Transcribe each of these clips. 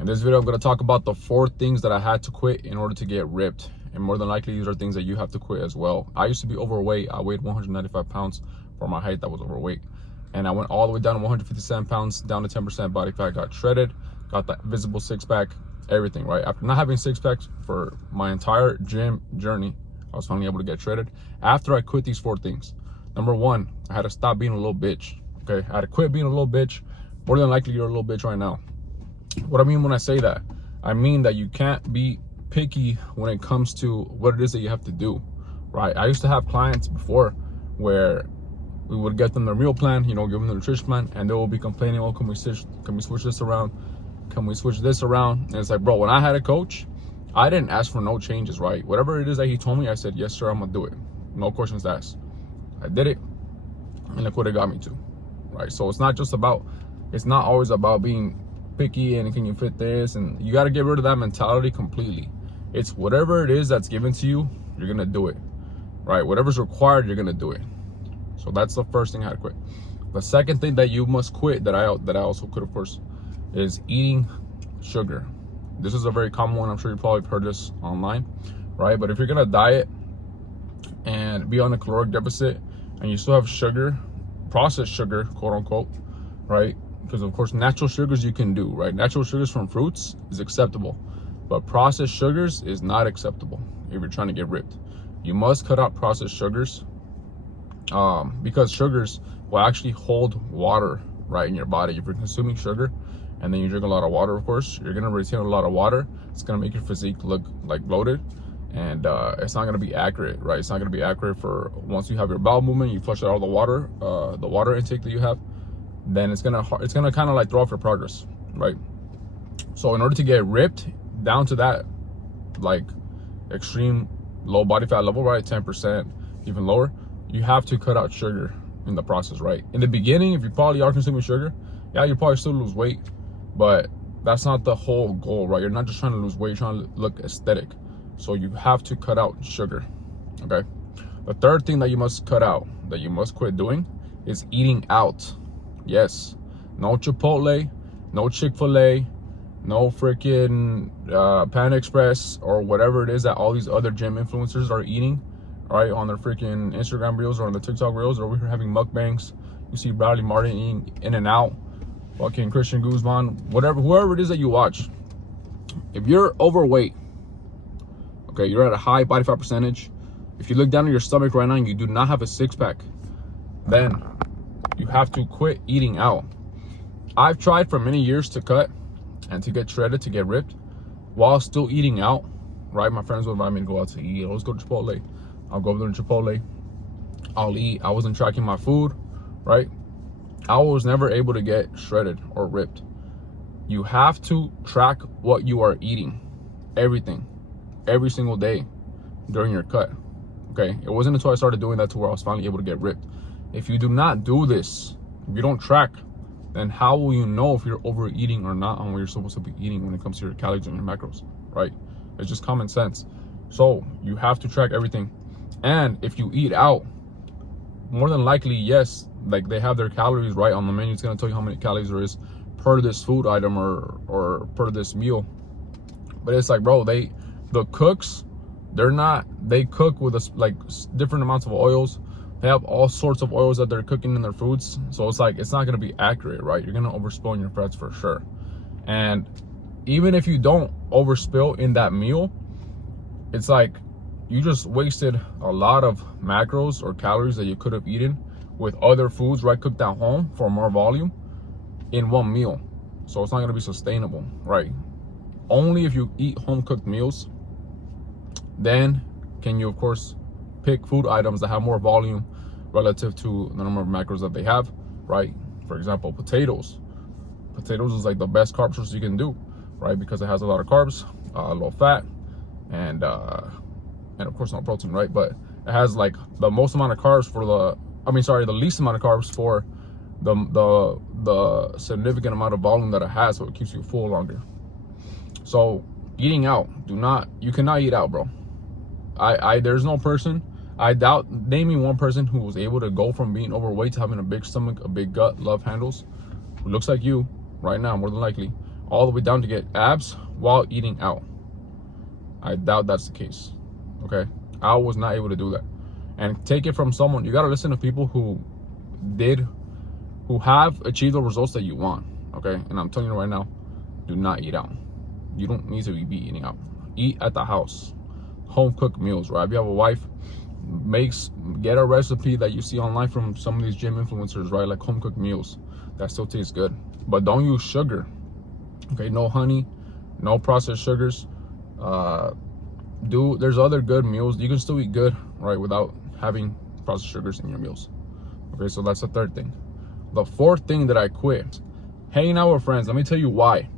In this video, I'm going to talk about the 4 things that I had to quit in order to get ripped. And more than likely, these are things that you have to quit as well. I used to be overweight. I weighed 195 pounds for my height. That was overweight. And I went all the way down to 157 pounds, down to 10% body fat, got shredded, got that visible six-pack, everything, right? After not having six-packs for my entire gym journey, I was finally able to get shredded after I quit these 4 things. Number 1, I had to stop being a little bitch, okay? I had to quit being a little bitch. More than likely, you're a little bitch right now. What I mean when I say that, I mean that you can't be picky when it comes to what it is that you have to do, right? I used to have clients before where we would get them their meal plan, you know, give them the nutrition plan, and they will be complaining, oh, can we switch this around? Can we switch this around? And it's like, bro, when I had a coach, I didn't ask for no changes, right? Whatever it is that he told me, I said, yes, sir, I'm gonna do it. No questions asked. I did it, and look what it got me to, right? So it's not always about being picky and can you fit this, and you got to get rid of that mentality completely. It's whatever it is that's given to you, you're gonna do it, right? Whatever's required, you're gonna do it. So that's the first thing I had to quit. The second thing that you must quit, that I also quit, of course, is eating sugar. This is a very common one. I'm sure you probably heard this online, right? But if you're gonna diet and be on a caloric deficit and you still have sugar, processed sugar, quote unquote, right? Because of course natural sugars you can do, right? Natural sugars from fruits is acceptable, but processed sugars is not acceptable if you're trying to get ripped. You must cut out processed sugars, because sugars will actually hold water, right, in your body. If you're consuming sugar and then you drink a lot of water, of course, you're gonna retain a lot of water. It's gonna make your physique look like bloated, and it's not gonna be accurate, right? It's not gonna be accurate for once you have your bowel movement, you flush out all the water intake that you have, then it's gonna kind of like throw off your progress, right? So in order to get ripped down to that like extreme low body fat level, right, 10%, even lower, you have to cut out sugar in the process, right? In the beginning, if you probably are consuming sugar, yeah, you probably still lose weight, but that's not the whole goal, right? You're not just trying to lose weight, you're trying to look aesthetic. So you have to cut out sugar, okay? The third thing that you must cut out, that you must quit doing, is eating out. Yes, no Chipotle, no Chick-fil-A, no freaking Panda Express, or whatever it is that all these other gym influencers are eating, right, on their freaking Instagram reels or on the TikTok reels, or we're having mukbangs. You see Bradley Martin eating In-N-Out, fucking Christian Guzman, whatever, whoever it is that you watch. If you're overweight, okay, you're at a high body fat percentage, if you look down at your stomach right now and you do not have a six-pack, then you have to quit eating out. I've tried for many years to cut and to get shredded, to get ripped, while still eating out, right? My friends would invite me to go out to eat. Let's go to Chipotle. I'll go over there to Chipotle. I'll eat. I wasn't tracking my food, right? I was never able to get shredded or ripped. You have to track what you are eating, everything, every single day during your cut, okay? It wasn't until I started doing that to where I was finally able to get ripped. If you do not do this, if you don't track, then how will you know if you're overeating or not on what you're supposed to be eating when it comes to your calories and your macros, right? It's just common sense. So you have to track everything. And if you eat out, more than likely, yes, like they have their calories right on the menu. It's gonna tell you how many calories there is per this food item or per this meal. But it's like, bro, the cooks, they cook with like different amounts of oils. They have all sorts of oils that they're cooking in their foods. So it's like, it's not gonna be accurate, right? You're gonna overspill in your fats for sure. And even if you don't overspill in that meal, it's like you just wasted a lot of macros or calories that you could have eaten with other foods, right, cooked at home for more volume in one meal. So it's not gonna be sustainable, right? Only if you eat home cooked meals, then can you, of course, pick food items that have more volume relative to the number of macros that they have, right? For example, potatoes. Potatoes is like the best carb source you can do, right? Because it has a lot of carbs, low fat, and of course no protein, right? But it has like the most amount of carbs for the least amount of carbs for the significant amount of volume that it has, so it keeps you full longer. So eating out, you cannot eat out, bro. There's no person, I doubt, name me one person who was able to go from being overweight to having a big stomach, a big gut, love handles, who looks like you right now, more than likely, all the way down to get abs while eating out. I doubt that's the case. Okay, I was not able to do that. And take it from someone. You got to listen to people who have achieved the results that you want. Okay, and I'm telling you right now, do not eat out. You don't need to be eating out. Eat at the house, home cooked meals. Right? If you have a wife, get a recipe that you see online from some of these gym influencers, right? Like home cooked meals that still taste good, but don't use sugar. Okay, no honey, no processed sugars. There's other good meals. You can still eat good, right, without having processed sugars in your meals. Okay, so that's the third thing. The fourth thing that I quit, hanging out with friends. Let me tell you why.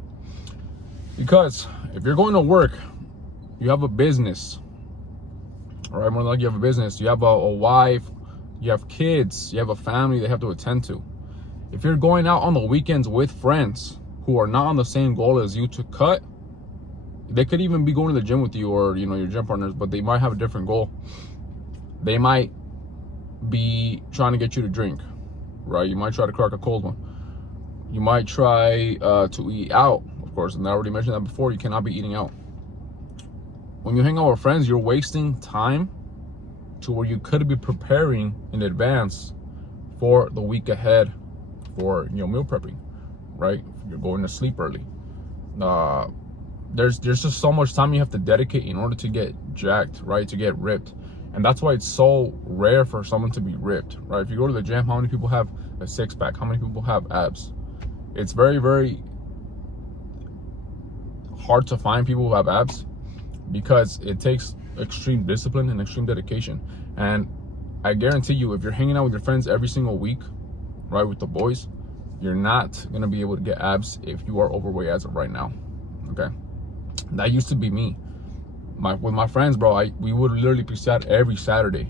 Because if you're going to work, you have a business, all right? More than likely you have a business. You have a wife, you have kids, you have a family they have to attend to. If you're going out on the weekends with friends who are not on the same goal as you to cut, they could even be going to the gym with you, or your gym partners, but they might have a different goal. They might be trying to get you to drink, right? You might try to crack a cold one. You might try to eat out, of course, and I already mentioned that before. You cannot be eating out. When you hang out with friends, you're wasting time to where you could be preparing in advance for the week ahead for meal prepping, right? You're going to sleep early. There's just so much time you have to dedicate in order to get jacked, right? To get ripped. And that's why it's so rare for someone to be ripped, right? If you go to the gym, how many people have a six-pack? How many people have abs? It's very, very hard to find people who have abs because it takes extreme discipline and extreme dedication. And I guarantee you, if you're hanging out with your friends every single week, right, with the boys, you're not gonna be able to get abs if you are overweight as of right now. Okay, that used to be me. With my friends, bro, we would literally be sat every Saturday.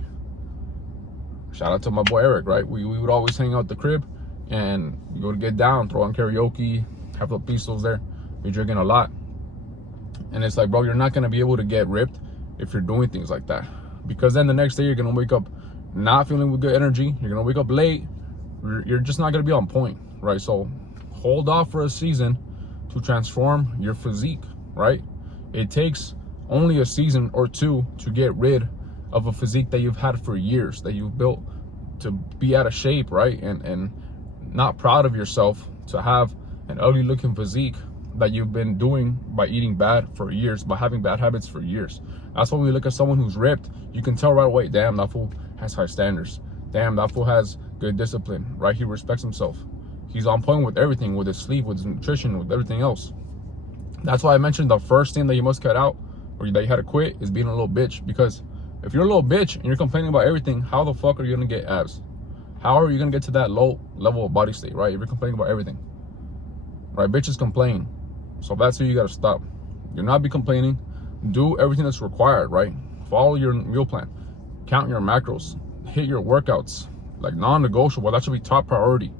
Shout out to my boy Eric, right? We would always hang out at the crib and we would get down, throw on karaoke, have the pistols there, be drinking a lot. And it's like, bro, you're not gonna be able to get ripped if you're doing things like that, because then the next day you're gonna wake up not feeling with good energy. You're gonna wake up late. You're just not gonna be on point, right? So hold off for a season to transform your physique, right? It takes only a season or two to get rid of a physique that you've had for years, that you've built to be out of shape, right? And not proud of yourself to have an ugly looking physique that you've been doing by eating bad for years, by having bad habits for years. That's why when we look at someone who's ripped, you can tell right away, damn, that fool has high standards. Damn, that fool has good discipline, right? He respects himself. He's on point with everything, with his sleep, with his nutrition, with everything else. That's why I mentioned the first thing that you must cut out, or that you had to quit, is being a little bitch. Because if you're a little bitch and you're complaining about everything, how the fuck are you gonna get abs? How are you gonna get to that low level of body state, right? If you're complaining about everything, right? Bitches complain. So that's who you gotta stop. Do not be complaining. Do everything that's required, right? Follow your meal plan. Count your macros. Hit your workouts. Like non-negotiable. That should be top priority,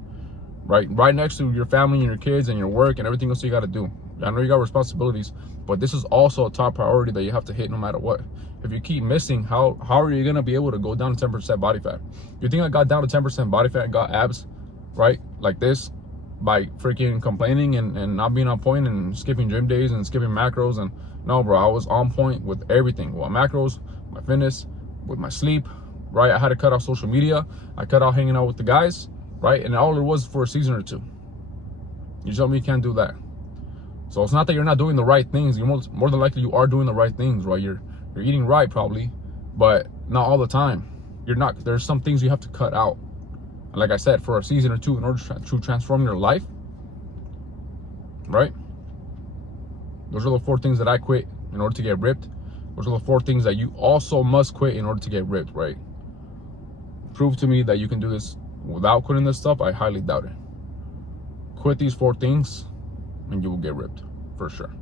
right? Right next to your family and your kids and your work and everything else you gotta do. I know you got responsibilities, but this is also a top priority that you have to hit no matter what. If you keep missing, how are you gonna be able to go down to 10% body fat? You think I got down to 10% body fat and got abs, right? Like this, by freaking complaining and not being on point and skipping gym days and skipping macros? And no, bro, I was on point with everything. With my macros, my fitness, with my sleep, right? I had to cut off social media. I cut out hanging out with the guys, right? And all it was for a season or two. You tell me you can't do that. So it's not that you're not doing the right things. You're more than likely you are doing the right things, right? You're eating right probably, but not all the time. You're not. There's some things you have to cut out. And like I said, for a season or two, in order to transform your life, right? Those are the 4 things that I quit in order to get ripped. Those are the 4 things that you also must quit in order to get ripped, right? Prove to me that you can do this without quitting this stuff. I highly doubt it. Quit these 4 things and you will get ripped for sure.